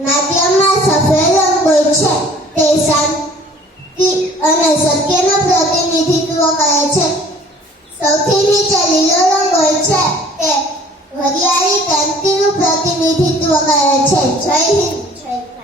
નાટ્યમાં સફેદ રંગ હોય છે તે શાંતિ અને સત્યનું પ્રતિનિધિત્વ કરે છે. સૌથી નીચે લીલો રંગ હોય છે તે હરિયાળી ક્રાંતિનું પ્રતિનિધિત્વ કરે છે. જય હિન્દ.